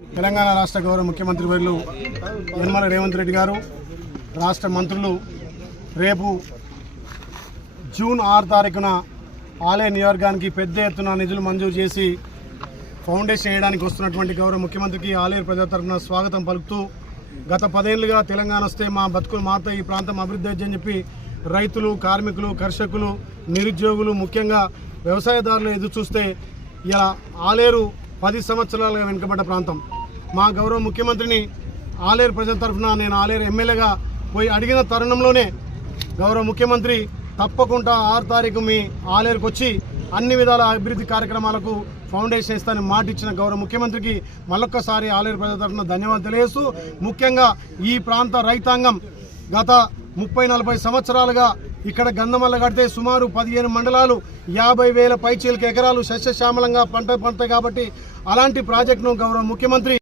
తెలంగాణ రాష్ట్ర గౌరవ ముఖ్యమంత్రి వర్యులు నిర్మల రేవంత్ రెడ్డి గారు రాష్ట్ర మంత్రులు రేపు జూన్ ఆరు తారీఖున ఆలయ నియోజకానికి పెద్ద ఎత్తున నిధులు మంజూరు చేసి ఫౌండేషన్ వేయడానికి వస్తున్నటువంటి గౌరవ ముఖ్యమంత్రికి ఆలయ ప్రజా తరఫున స్వాగతం పలుకుతూ గత పదేళ్ళుగా తెలంగాణ వస్తే మా బతుకులు మాతో ఈ ప్రాంతం అభివృద్ధి అని చెప్పి రైతులు కార్మికులు కర్షకులు నిరుద్యోగులు ముఖ్యంగా వ్యవసాయదారులు ఎదురు చూస్తే ఇలా ఆలేరు పది సంవత్సరాలుగా వెనుకబడ్డ ప్రాంతం. మా గౌరవ ముఖ్యమంత్రిని ఆలేరు ప్రజల తరఫున నేను ఆలేరు ఎమ్మెల్యేగా పోయి అడిగిన తరుణంలోనే గౌరవ ముఖ్యమంత్రి తప్పకుండా ఆరు తారీఖు మీ ఆలేరుకు వచ్చి అన్ని విధాల అభివృద్ధి కార్యక్రమాలకు ఫౌండేషన్ ఇస్తానని మాట ఇచ్చిన గౌరవ ముఖ్యమంత్రికి మళ్ళొక్కసారి ఆలేరు ప్రజల తరఫున ధన్యవాదాలు తెలియజేస్తూ ముఖ్యంగా ఈ ప్రాంత రైతాంగం గత ముప్పై నలభై సంవత్సరాలుగా ఇక్కడ గంధమల్ల కడితే సుమారు పదిహేను మండలాలు యాభై వేల పైచీలకు ఎకరాలు సస్యశ్యామలంగా పంట పంట కాబట్టి అలాంటి ప్రాజెక్టును గౌరవ ముఖ్యమంత్రి